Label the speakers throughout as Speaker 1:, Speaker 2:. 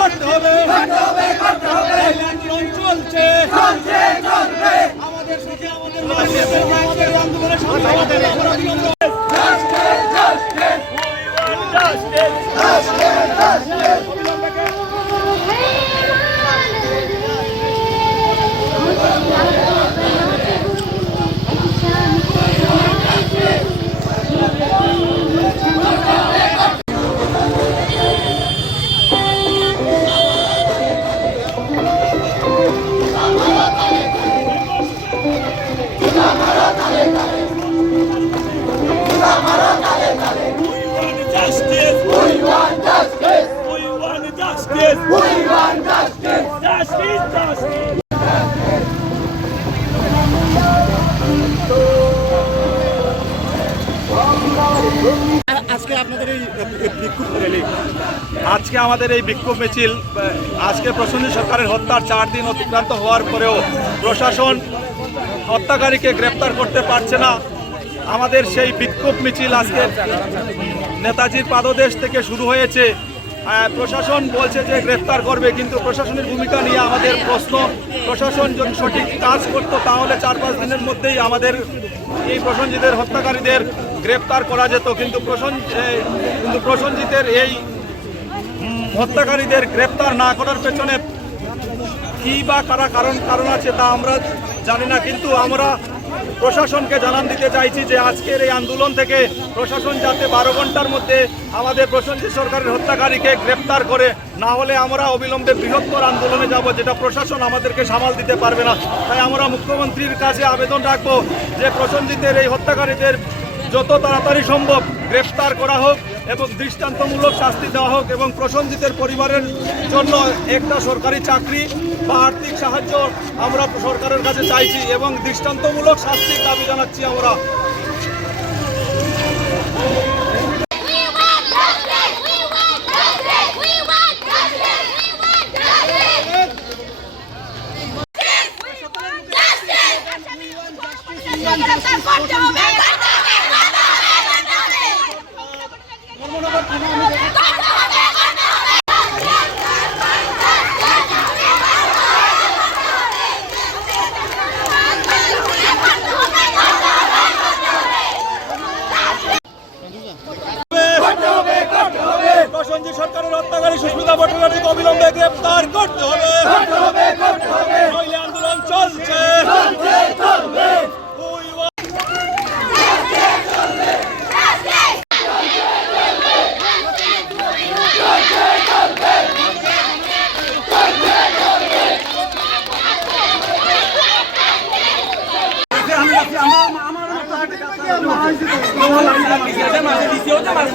Speaker 1: করতে হবে। আন্দোলন চলছে। আমাদের সাথে আমাদের আমাদের আন্দোলনের সাথে আমাদের আমরা অবিলম্বে justice.
Speaker 2: আজকে আপনাদের এই বিক্ষোভ র্যালি। আজকে আমাদের এই বিক্ষোভ মিছিল, আজকে প্রসন্ন সরকারের হত্যার চার দিন অতিক্রান্ত হওয়ার পরেও প্রশাসন হত্যাকারীকে গ্রেপ্তার করতে পারছে না। আমাদের সেই বিক্ষোভ মিছিল আজকে নেতাজির পাদদেশ থেকে শুরু হয়েছে। প্রশাসন বলছে যে গ্রেপ্তার করবে, কিন্তু প্রশাসনের ভূমিকা নিয়ে আমাদের প্রশ্ন। প্রশাসন যদি সঠিক কাজ করতো, তাহলে চার পাঁচ দিনের মধ্যেই আমাদের এই প্রসেনজিতের হত্যাকারীদের গ্রেফতার করা যেত। কিন্তু প্রসেন কিন্তু প্রসেনজিতের এই হত্যাকারীদের গ্রেপ্তার না করার পেছনে কী বা কারা কারণ কারণ আছে তা আমরা জানি না, কিন্তু আমরা প্রশাসনকে জানান দিতে চাইছি যে আজকের এই আন্দোলন থেকে প্রশাসন যাতে বারো ঘণ্টার মধ্যে আমাদের প্রসেনজিৎ সরকারের হত্যাকারীকে গ্রেপ্তার করে, না হলে আমরা অবিলম্বে বৃহত্তর আন্দোলনে যাব যেটা প্রশাসন আমাদেরকে সামাল দিতে পারবে না। তাই আমরা মুখ্যমন্ত্রীর কাছে আবেদন রাখব যে প্রসেনজিতের এই হত্যাকারীদের যত তাড়াতাড়ি সম্ভব গ্রেপ্তার করা হোক। এবং দৃষ্টান্তমূলক শাস্তি দেওয়া হোক এবং প্রসঞ্জিতের পরিবারের জন্য একটা সরকারি চাকরি বা আর্থিক সাহায্য আমরা সরকারের কাছে চাইছি এবং দৃষ্টান্তমূলক শাস্তির দাবি জানাচ্ছি আমরা।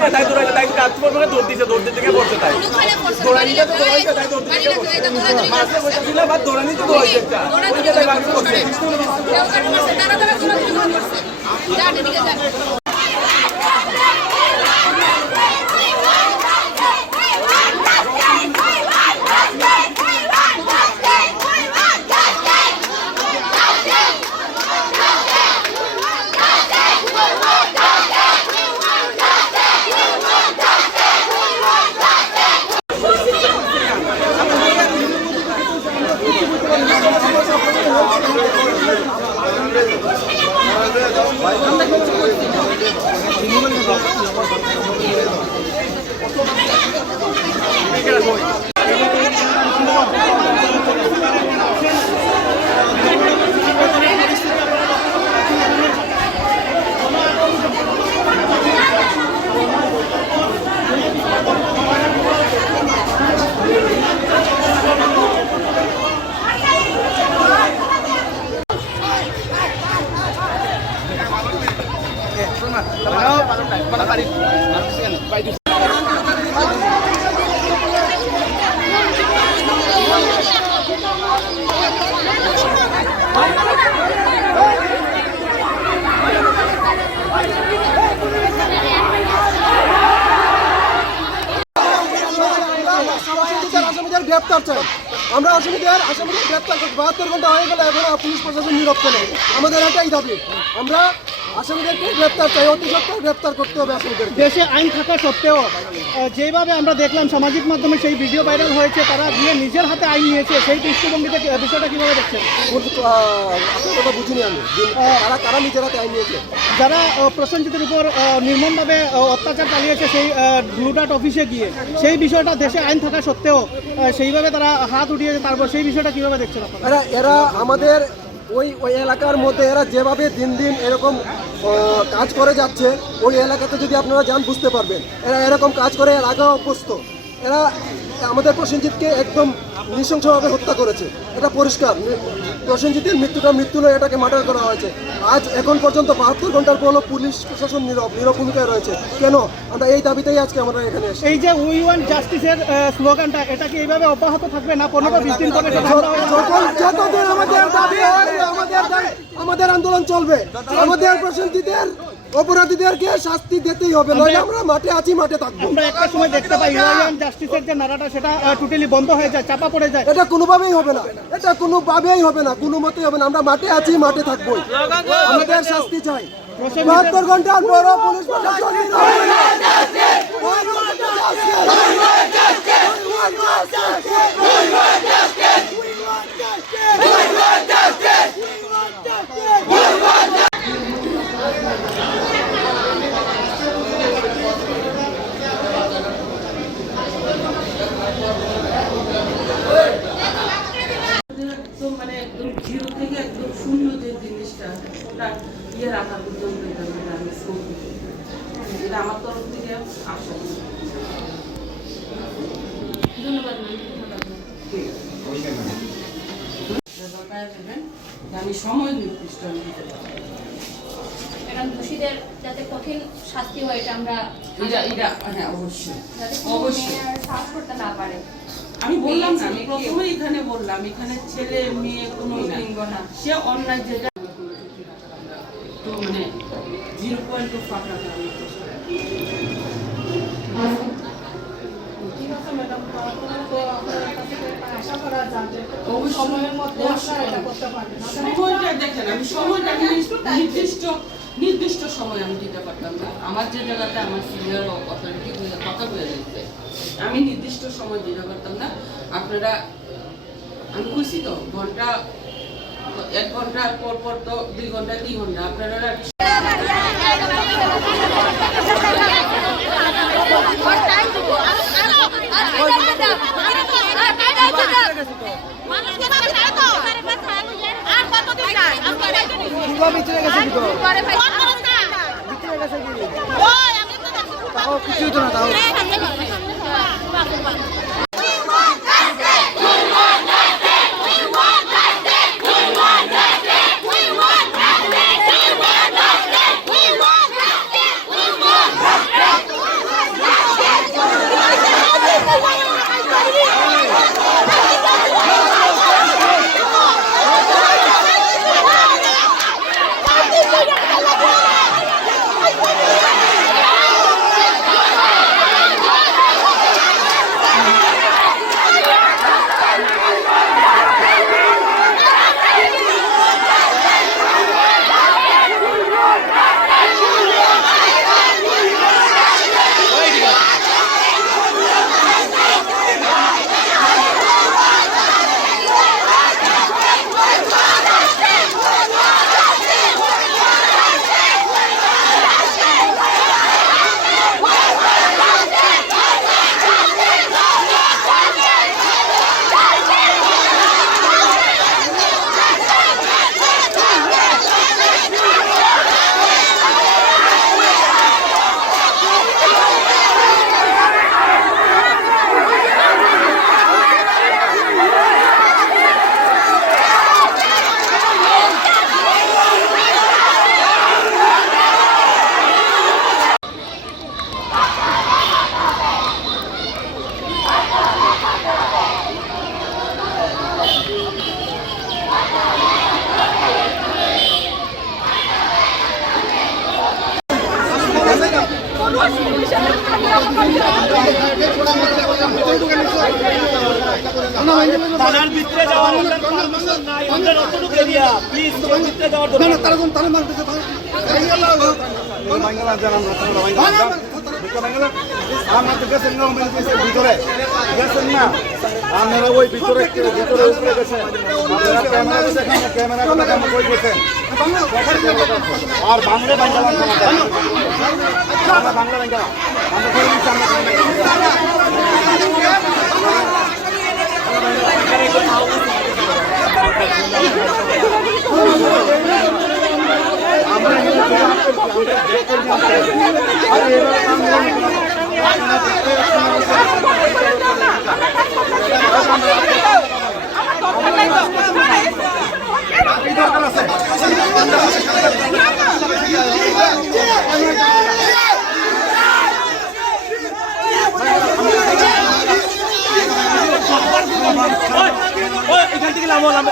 Speaker 3: না তাই দৌড়াইলে তাই কাটতে পারবে না, দৌড় দিছে দৌড়তে থেকে পড়ছে তাই। দৌড়ানিটা তো
Speaker 1: দৌড়াইছে, তাই দৌড়তে থেকে পড়ছে মাঝে বসে ছিল বা দৌড়ানি তো দৌড়াইছে। একটা ওই
Speaker 4: যে তাই বাকি করছে। আমরা আসামিদের আসামিদের গ্রেপ্তার বাহাত্তর ঘণ্টা হয়ে গেলে এখন পুলিশ প্রশাসন নিরপ্ত নেই। আমাদের এটাই দাবি। আমরা আসামিদেরকে গ্রেপ্তার চাই অতি সত্ত্বর গ্রেপ্তার করতে হবে আসামিদের
Speaker 5: দেশে আইন থাকা সত্ত্বেও যেভাবে আমরা দেখলাম সামাজিক মাধ্যমে সেই ভিডিও ভাইরাল হয়েছে তারা গিয়ে নিজের হাতে আইন নিয়েছে সেই দৃষ্টিভঙ্গিতে বিষয়টা কীভাবে দেখছেন?
Speaker 4: আপনার কথা বুঝিনি আমি। তারা তারা নিজের হাতে আইন নিয়েছে?
Speaker 5: যারা প্রসেনজিতের উপর নির্মমভাবে অত্যাচার চালিয়েছে সেই ব্লুডাট অফিসে গিয়ে সেই বিষয়টা দেশে আইন থাকা সত্ত্বেও সেইভাবে তারা হাত উঠিয়েছে তারপর সেই বিষয়টা কীভাবে দেখছেন আপনারা?
Speaker 4: এরা এরা আমাদের ওই ওই এলাকার মধ্যে এরা যেভাবে দিন দিন এরকম কাজ করে যাচ্ছে, ওই এলাকাতে যদি আপনারা যান বুঝতে পারবেন। এরা এরকম কাজ করে এর আগেও অভ্যস্ত। এরা আমাদের প্রসেনজিৎকে একদম নৃশংসভাবে হত্যা করেছে। এটা পরিষ্কার। প্রসেনজিতের মৃত্যুটা মৃত্যু নয় এটাকে মার্ডার করা হয়েছে। আজ এখন পর্যন্ত বাহাত্তর ঘণ্টার পরও পুলিশ প্রশাসন নীরব নীরব ভূমিকায় রয়েছে। কেন? আমরা এই দাবিতেই আজকে আমরা এখানে
Speaker 5: এই যে উই ওয়ান জাস্টিসের স্লোগানটা এটা কি এইভাবে অব্যাহত থাকবে না? পনেরো বিশ দিন পরে
Speaker 4: যতদিন আমাদের দাবি আমাদের আমাদের আন্দোলন চলবে। আমাদের প্রসেনজিতের অপরাধীদেরকে শাস্তি দিতেই হবে নইলে আমরা মাঠে আছি মাঠে থাকব।
Speaker 5: আমরা একটা সময় দেখতে পাই ইউআইএন জাস্টিসের যে নারাটা সেটা টোটালি বন্ধ হয়ে যায় চাপা পড়ে যায়।
Speaker 4: এটা কোনোভাবেই হবে না। এটা কোনোভাবেই হবে না। কোনো মতেই হবে না। আমরা মাঠে আছি মাঠে থাকব। আমাদের শাস্তি চাই। বাহাত্তর ঘণ্টার পরও পুলিশ প্রশাসন নীরব।
Speaker 6: একদম মানে একদম জিরো থেকে একদম শূন্য যে জিনিসটা ওটা ইয়ে রাখা পর্যন্ত এটা মানে আমি। এটা আমার তরফ থেকে আশা
Speaker 3: ধন্যবাদ ম্যাম
Speaker 6: আমি সময় নির্দিষ্ট দিতে
Speaker 3: দোষীদের যাতে কঠিন শাস্তি হয় এটা আমরা
Speaker 6: এটা এটা হ্যাঁ অবশ্যই।
Speaker 3: যাতে
Speaker 6: অবশ্যই।
Speaker 3: করতে না পারে।
Speaker 6: আমি বললাম না আমি প্রথমে এখানে বললাম এখানে ছেলে মেয়ে কোনো লিঙ্গ না। সে অন্যায় যেটা তো মানে জিরো পয়েন্ট টু ফাঁক সময়টা দেখেন আমি নির্দিষ্ট নির্দিষ্ট সময় আমি দিতে পারতাম না। আমার যে জায়গাতে আমার সিনিয়র অথরিটি কথা বলে দিচ্ছে। আমি নির্দিষ্ট সময় দিতে পারতাম না। আপনারা আমি খুশি তো ঘণ্টা এক ঘণ্টা পর পর তো দুই ঘণ্টা তিন ঘণ্টা। আপনারা
Speaker 3: আর কতদিন নাই গেছে ভিতরে গেছে কি? তাও কিছুই তো না তাও।
Speaker 2: ভিতরে যাওয়ার ভিতরে যাওয়ার তারা তারা মানতেছে বাংলা জানা
Speaker 7: না বাংলা মারতেছে
Speaker 4: ভিতরে গেছেন না আপনারা ওই ভিতরে ভিতরে উপরে গেছেন আপনারা ক্যামেরা দেখেন ক্যামেরা দেখেন কই গেছেন আর বাংলা বাংলা বাংলা বাংলা বাংলা আমরা করে দিচ্ছি আমরা
Speaker 2: ওই, এখান থেকে নামো নামো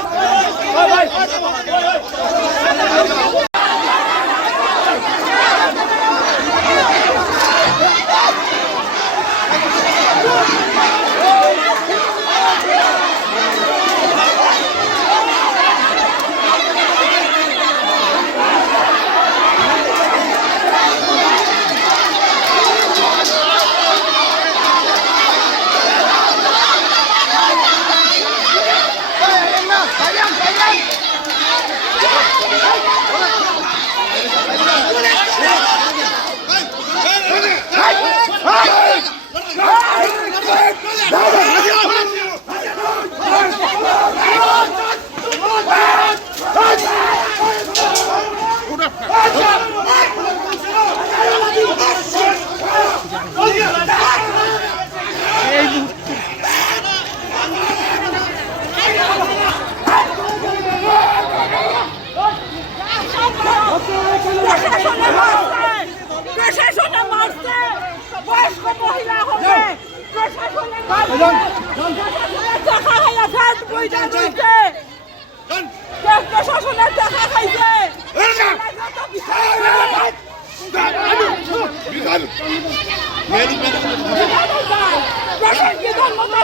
Speaker 2: ওই, ভাই
Speaker 6: প্রশাসনে মারছে বয়স্ক মহিলা হবে প্রশাসনে মারছে প্রশাসনের টাকা খাইয়া ফেল বইটা রয়েছে প্রশাসনের টাকা খাইছে প্রশাসনের মতো